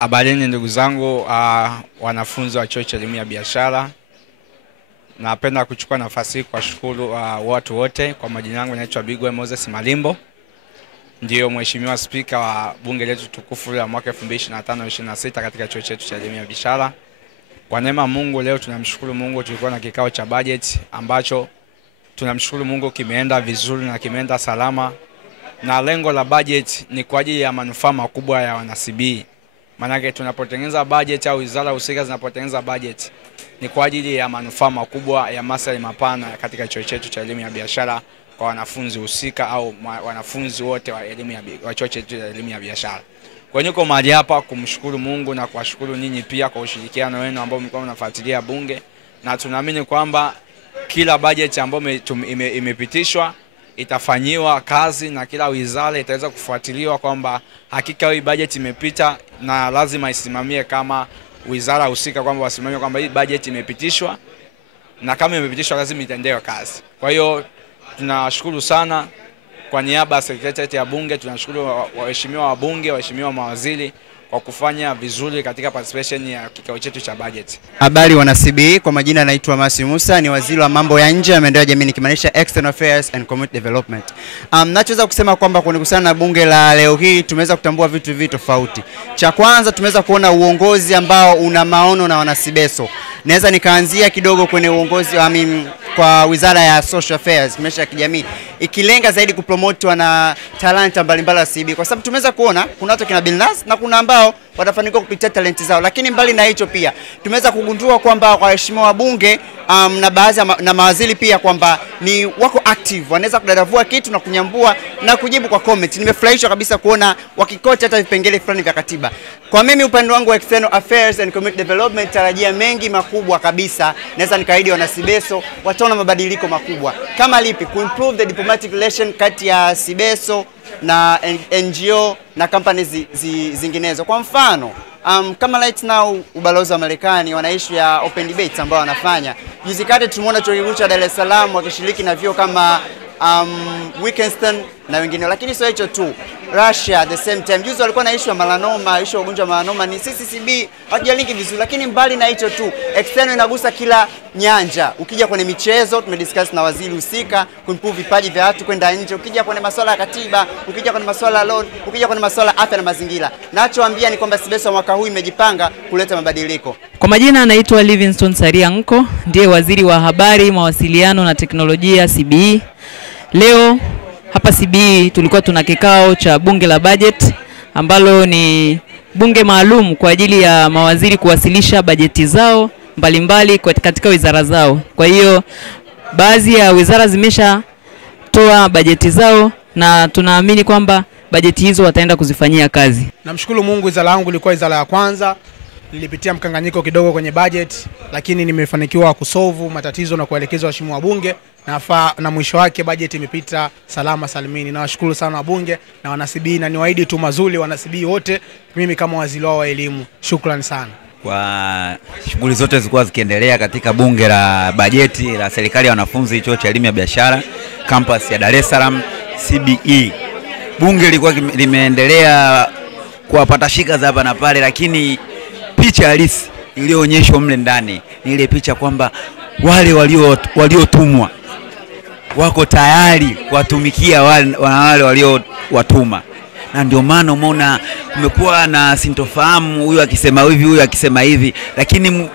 Habarini ndugu zangu, wanafunzi wa chuo cha elimu ya biashara. Napenda kuchukua nafasi hii kuwashukuru watu wote. Kwa majina yangu naitwa Bigwe Moses Malimbo. Ndio mheshimiwa spika wa bunge letu tukufu la mwaka 2025-26 katika chuo chetu cha elimu ya biashara. Kwa neema Mungu leo tunamshukuru Mungu, tulikuwa na kikao cha budget ambacho tunamshukuru Mungu kimeenda vizuri na kimeenda salama. Na lengo la budget ni kwa ajili ya manufaa makubwa ya wana-CBE. Manake tunapotengeneza budget au wizara husika zinapotengeneza budget ni kwa ajili ya manufaa makubwa ya maslahi mapana katika chuo chetu cha elimu ya biashara kwa wanafunzi husika au wanafunzi wote wa chuo chetu cha elimu ya biashara. Kwa hiyo niko mahali hapa kumshukuru Mungu na kuwashukuru ninyi pia kwa ushirikiano wenu ambao mlikuwa mnafuatilia bunge, na tunaamini kwamba kila budget ambayo imepitishwa itafanyiwa kazi na kila wizara itaweza kufuatiliwa kwamba hakika hii budget imepita, na lazima isimamie kama wizara husika kwamba wasimamie kwamba hii budget imepitishwa, na kama imepitishwa lazima itendewe kazi. Kwa hiyo tunashukuru sana kwa niaba ya sekretariat ya bunge, tunashukuru waheshimiwa wabunge, waheshimiwa mawaziri kwa kufanya vizuri katika participation ya kikao chetu cha budget. Habari wana CBE, kwa majina naitwa Masi Musa, ni waziri wa mambo ya nje na maendeleo ya jamii, nikimaanisha External Affairs and Community Development. Nachoweza kusema kwamba kunikutana na bunge la leo hii tumeweza kutambua vitu tofauti. Cha kwanza tumeweza kuona uongozi ambao una maono na wana CBESO. Naweza nikaanzia kidogo kwenye uongozi kwa wizara ya social affairs, maisha ya kijamii, ikilenga zaidi kupromote wana talanta mbalimbali wa CBE, kwa sababu tumeweza kuona kuna watu kina Bilnas na kuna ambao watafanikiwa kupitia talenti zao. Lakini mbali na hicho pia tumeweza kugundua kwamba kwa waheshimiwa wabunge na baadhi na mawaziri pia kwamba ni wako active, wanaweza kudadavua kitu na kunyambua na kujibu kwa comment. Nimefurahishwa kabisa kuona wakikoti hata vipengele fulani vya katiba. Kwa mimi upande wangu wa External Affairs and Community Development tarajia mengi makubwa kabisa. Naweza nikaahidi wana CBESO wataona mabadiliko makubwa. Kama lipi? Kuimprove the diplomatic relation kati ya CBESO na NGO na companies zinginezo. Kwa mfano, kama right now ubalozi wa Marekani wana issue ya open debates ambao wanafanya. Juzi kati tumeona chuo kikuu cha Dar es Salaam wakishiriki na vyuo kama Wittgenstein na wengine. Lakini sio hicho tu, Russia at the same time juzi walikuwa na issue ya melanoma, issue ya ugonjwa wa melanoma. Ni CCCB hawajalinki vizuri. Lakini mbali na hicho tu, external inagusa kila nyanja. Ukija kwenye michezo tumediscuss na waziri husika kuimprove vipaji vya watu kwenda nje. Ukija kwenye masuala ya katiba, ukija kwenye masuala ya loan, ukija kwenye masuala ya afya na mazingira. Nachoambia ni kwamba CBESO mwaka huu imejipanga kuleta mabadiliko. Kwa majina anaitwa Livingstone Saria Nko, ndiye waziri wa habari, mawasiliano na teknolojia CBE. Leo hapa CBE tulikuwa tuna kikao cha bunge la budget ambalo ni bunge maalum kwa ajili ya mawaziri kuwasilisha bajeti zao mbalimbali katika wizara zao. Kwa hiyo baadhi ya wizara zimeshatoa bajeti zao na tunaamini kwamba bajeti hizo wataenda kuzifanyia kazi. Namshukuru Mungu, wizara yangu ilikuwa wizara ya kwanza. Nilipitia mkanganyiko kidogo kwenye budget, lakini nimefanikiwa kusolve matatizo na kuelekeza waheshimiwa wabunge na mwisho wake budget imepita salama salimini. Nawashukuru sana wabunge na wana CBE, na niwaahidi tu mazuri wana CBE wote, mimi kama waziri wao wa elimu. Shukrani sana. Kwa shughuli zote zilikuwa zikiendelea katika bunge la bajeti la serikali ya wanafunzi chuo cha elimu ya biashara campus ya Dar es Salaam CBE. Bunge lilikuwa limeendelea kuwapata shika za hapa na pale, lakini picha halisi iliyoonyeshwa mle ndani ni ile picha kwamba wale waliotumwa wako tayari kuwatumikia wale waliowatuma. Na ndio maana umeona kumekuwa na sintofahamu, huyu akisema hivi, huyu akisema hivi, lakini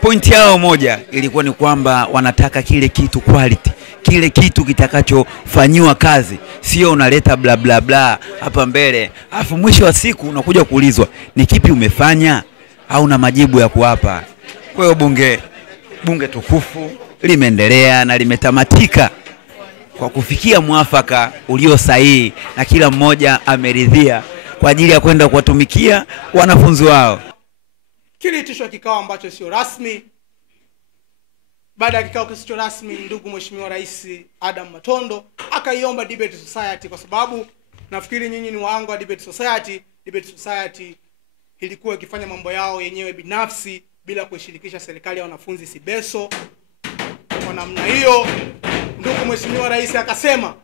point yao moja ilikuwa ni kwamba wanataka kile kitu quality, kile kitu kitakachofanywa kazi, sio unaleta bla bla bla hapa mbele afu mwisho wa siku unakuja kuulizwa ni kipi umefanya au na majibu ya kuwapa. Kwa hiyo bunge tukufu limeendelea na limetamatika kwa kufikia mwafaka ulio sahihi, na kila mmoja ameridhia kwa ajili ya kwenda kuwatumikia wanafunzi wao. Kiliitishwa kikao ambacho sio rasmi. Baada ya kikao kisicho rasmi, ndugu Mheshimiwa Rais Adam Matondo akaiomba Debate Society, kwa sababu nafikiri nyinyi ni waanga wa Debate Society. Debate Society ilikuwa ikifanya mambo yao yenyewe binafsi bila kushirikisha serikali ya wanafunzi CBESO. Kwa namna hiyo, ndugu Mheshimiwa Rais akasema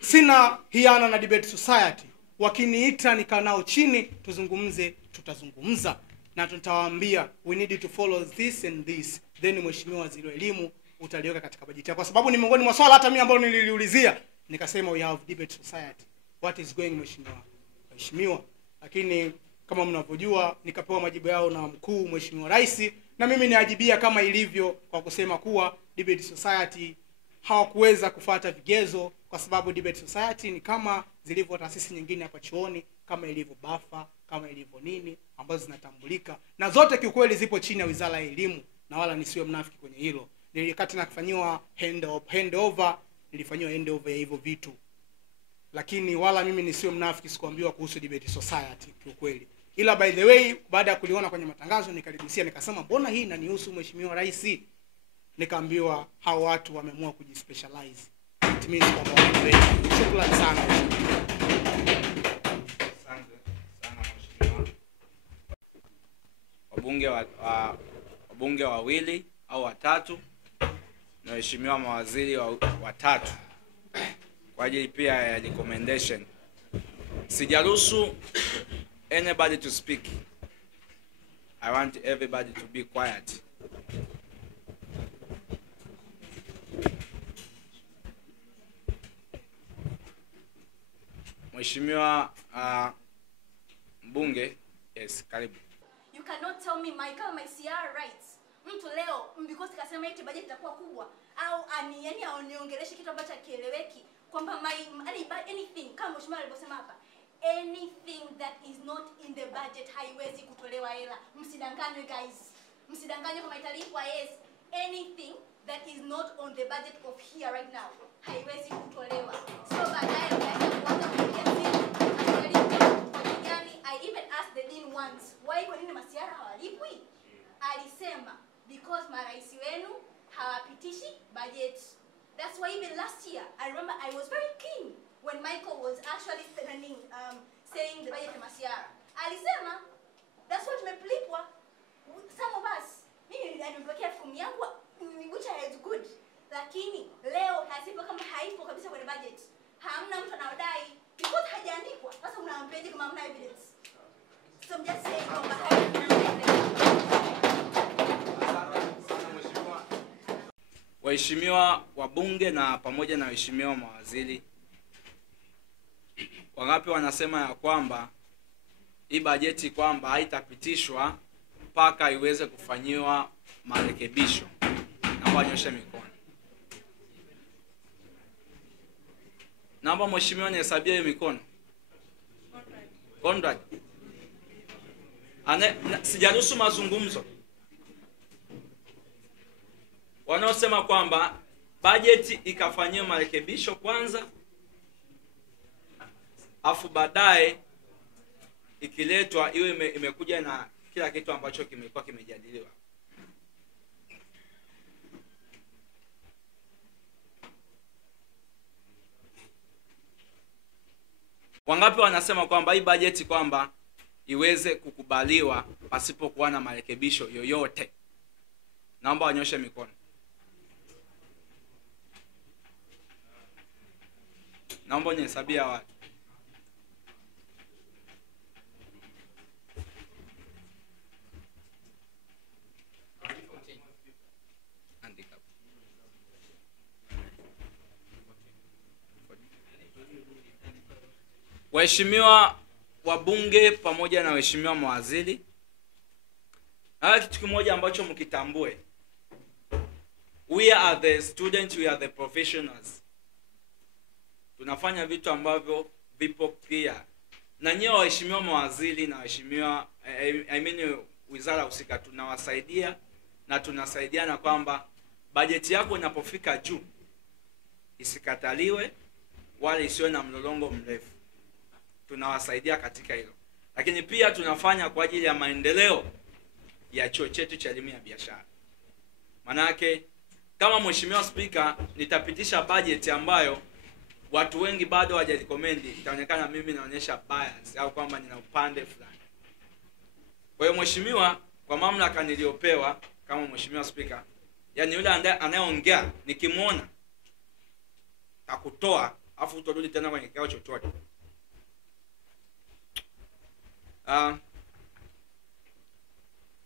sina hiana na Debate Society, wakiniita nikanao chini tuzungumze tutazungumza na tutawaambia we need to follow this and this, then mheshimiwa waziri wa elimu utaliweka katika bajeti, kwa sababu ni miongoni mwa swala hata mimi ambalo nililiulizia nikasema we have debate society, what is going mheshimiwa. Lakini kama mnavyojua nikapewa majibu yao na mkuu mheshimiwa rais, na mimi niajibia kama ilivyo kwa kusema kuwa debate society hawakuweza kufuata vigezo, kwa sababu debate society ni kama zilivyo taasisi nyingine hapa chuoni, kama ilivyo BAFA, kama ilivyo nini ambazo zinatambulika, na zote kiukweli zipo chini ya Wizara ya Elimu, na wala nisiwe mnafiki kwenye hilo. Nilikati nakufanywa handover nilifanywa handover ya hivyo vitu, lakini wala mimi nisiwe mnafiki sikuambiwa kuhusu debate society kiukweli. Ila by the way, baada ya kuliona kwenye matangazo nikaligusia, nikasema mbona hii inanihusu mheshimiwa rais? Nikaambiwa hao watu wameamua kujispecialize. It means kwamba wanaelewa. Shukrani sana. Asante sana mheshimiwa. Wabunge wawili au watatu na waheshimiwa mawaziri watatu kwa ajili pia ya recommendation. Sijaruhusu anybody to speak. I want everybody to be quiet. Mheshimiwa mbunge, yes, karibu. You cannot tell me my CR rights. Mtu leo because kasema eti budget itakuwa kubwa au yani aoniongeleshe kitu ambacho kieleweki kwamba anything kama mheshimiwa alivyosema hapa, anything that is not in the budget haiwezi kutolewa hela. Msidanganywe guys. Msidanganywe kama italipwa, yes. Anything that is not on the budget of here right now haiwezi kutolewa. So baadaye kuanza kupiga simu I even asked the dean once, why kwa nini masiara hawalipwi? Alisema because marais wenu hawapitishi budget. That's why even last year I remember I was very keen when Michael was actually saying the budget masiara. Alisema that's what tumelipwa. Some of us, mimi nilimpokea fomu yangu which is good. Lakini leo hasipo kama haipo kabisa kwenye budget. Hamna mtu anaodai because hajaandikwa. Sasa mnaampeje kama hamna evidence? So I'm just saying Waheshimiwa wabunge na pamoja na waheshimiwa mawaziri, wangapi wanasema ya kwamba hii bajeti kwamba haitapitishwa mpaka iweze kufanyiwa marekebisho? Naomba nyoshe mikono. Naomba mheshimiwa nihesabie hiyo mikono. Conrad. Sijaruhusu mazungumzo. Wanaosema kwamba bajeti ikafanyiwa marekebisho kwanza, afu baadaye ikiletwa iwe imekuja na kila kitu ambacho kimekuwa kimejadiliwa. Wangapi wanasema kwamba hii bajeti kwamba iweze kukubaliwa pasipo kuwa na marekebisho yoyote? Naomba wanyoshe mikono. Naomba nihesabia watu. Waheshimiwa wabunge pamoja na waheshimiwa mawaziri, kitu kimoja ambacho mkitambue, we are the students, we are the professionals. Tunafanya vitu ambavyo vipo clear. Na nyinyi waheshimiwa mawaziri na waheshimiwa wizara husika, tunawasaidia na tunasaidiana kwamba bajeti yako inapofika juu isikataliwe wala isiwe na mlolongo mrefu. Tunawasaidia katika hilo. Lakini pia tunafanya kwa ajili ya maendeleo ya chuo chetu cha elimu ya biashara. Manake kama mheshimiwa Speaker nitapitisha budget ambayo watu wengi bado hawajarecommend, itaonekana mimi naonyesha bias au kwamba nina upande fulani. Kwa hiyo mheshimiwa, kwa mamlaka niliopewa kama mheshimiwa Speaker, yani yule anayeongea nikimuona takutoa afu utarudi tena kwenye kikao chochote.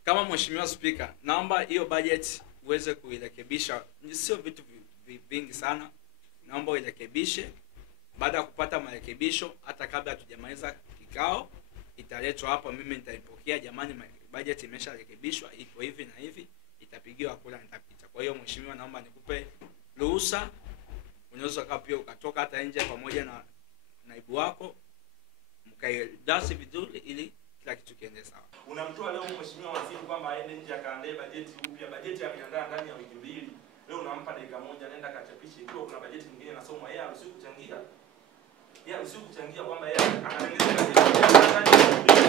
Kama Mheshimiwa Spika, naomba hiyo budget uweze kuirekebisha. Sio vitu vingi sana. Naomba uirekebishe. Baada ya kupata marekebisho, hata kabla hatujamaliza kikao, italetwa hapa, mimi nitaipokea, jamani budget imesharekebishwa, ipo hivi na hivi, itapigiwa kura, nitapita. Kwa hiyo Mheshimiwa, naomba nikupe ruhusa, unaweza pia ukatoka hata nje pamoja na naibu wako, mkaidasi vizuri ili kila kitu kiende sawa. Unamtoa leo Mheshimiwa Waziri kwamba aende nje akaandae bajeti upya. Bajeti ameandaa ndani ya wiki mbili. Leo unampa dakika moja nenda kachapishe. Ikiwa kuna bajeti nyingine inasomwa, yeye haruhusiwi kuchangia. Yeye haruhusiwi kuchangia kwamba yeye anatengeneza bajeti ndani ya wiki mbili.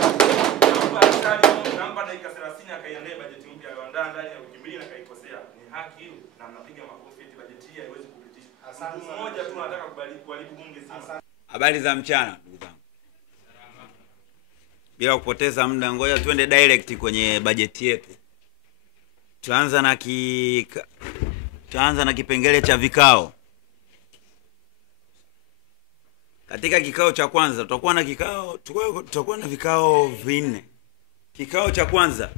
Unampa dakika 30 akaiandae bajeti mpya aliyoandaa ndani ya wiki mbili na kaikosea. Ni haki hiyo, na mnapiga makofi eti bajeti hii haiwezi kupitishwa. Mtu mmoja tu anataka kuharibu bunge zima. Habari za mchana ndugu zangu. Bila kupoteza muda, ngoja tuende direct kwenye bajeti yetu. Tuanza na kipengele cha vikao. Katika kikao cha kwanza tutakuwa na vikao vinne. Kikao cha kwanza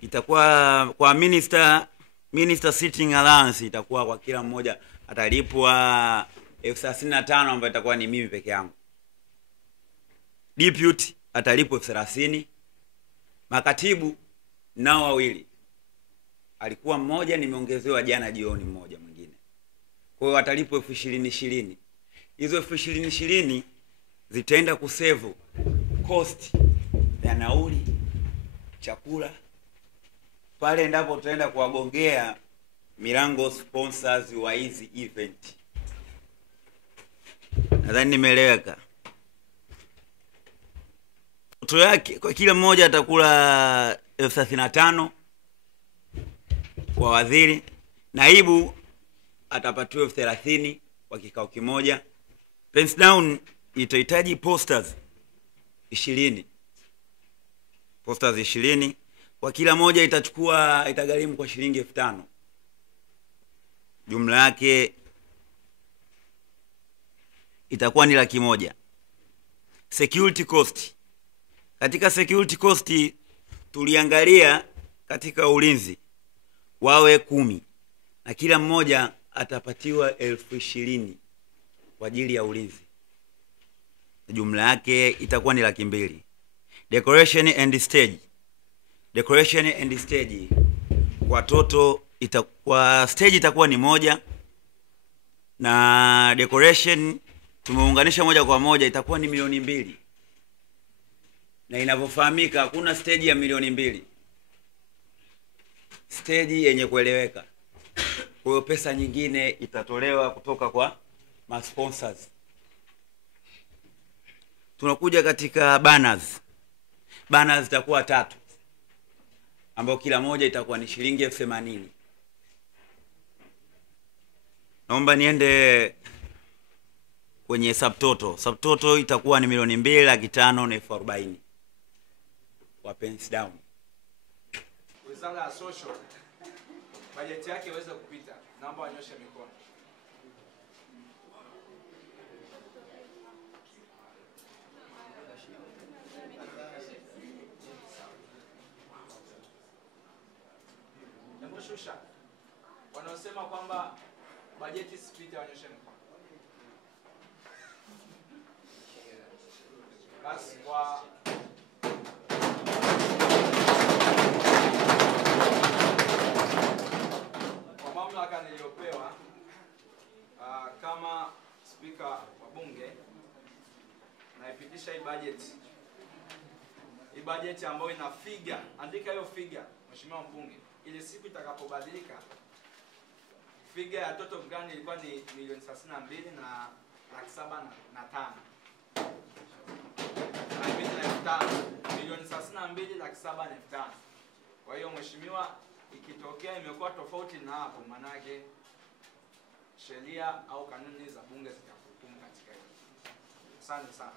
itakuwa kwa minister sitting allowance, itakuwa kwa kila mmoja atalipwa 35,000 ambayo itakuwa ni mimi peke yangu. Deputy atalipwa 30,000. Makatibu nao wawili. Alikuwa mmoja, nimeongezewa jana jioni mmoja mwingine. Kwa hiyo atalipwa 20,000. Hizo 20,000 zitaenda kusave cost ya nauli, chakula. Pale ndipo tutaenda kuwagongea milango sponsors wa hizi event. Nadhani nimeeleweka. Mtoto yake kwa kila mmoja atakula 35,000 kwa waziri. Naibu atapatiwa 30,000 kwa kikao kimoja. Pens down itahitaji posters 20. Posters 20 kwa kila moja itagharimu kwa shilingi 5,000. Jumla yake itakuwa ni 100,000. Security cost. Katika security cost tuliangalia katika ulinzi wawe 10 na kila mmoja atapatiwa 20,000 kwa ajili ya ulinzi. Jumla yake itakuwa ni 200,000. Decoration and stage. Decoration and stage. Watoto itakuwa stage itakuwa ni moja na decoration tumeunganisha moja kwa moja itakuwa ni 2,000,000. Na inavyofahamika hakuna stage ya 2,000,000. Stage yenye kueleweka. Kwa hiyo pesa nyingine itatolewa kutoka kwa ma sponsors. Tunakuja katika banners. Banners zitakuwa 3 ambao kila moja itakuwa ni shilingi 80,000. Naomba niende kwenye subtotal. Subtotal itakuwa ni 2,540,000 kwa pens down. Wizara ya Social bajeti yake iweze kupita. Naomba wanyoshe mikono. Shusha. Wanaosema kwamba bajeti sipite wanyoshe mikono. Basi kwa mamlaka niliyopewa kama spika wa bunge, naipitisha hii budget ambayo ina figure. Andika hiyo figure Mheshimiwa mbunge, ili siku itakapobadilika figure ya total grant ilikuwa ni 32,000 na 705,000. 32,705,000. Kwa hiyo Mheshimiwa, ikitokea imekuwa tofauti na hapo, manake sheria au kanuni za bunge zitahukumu katika hilo. Asante sana.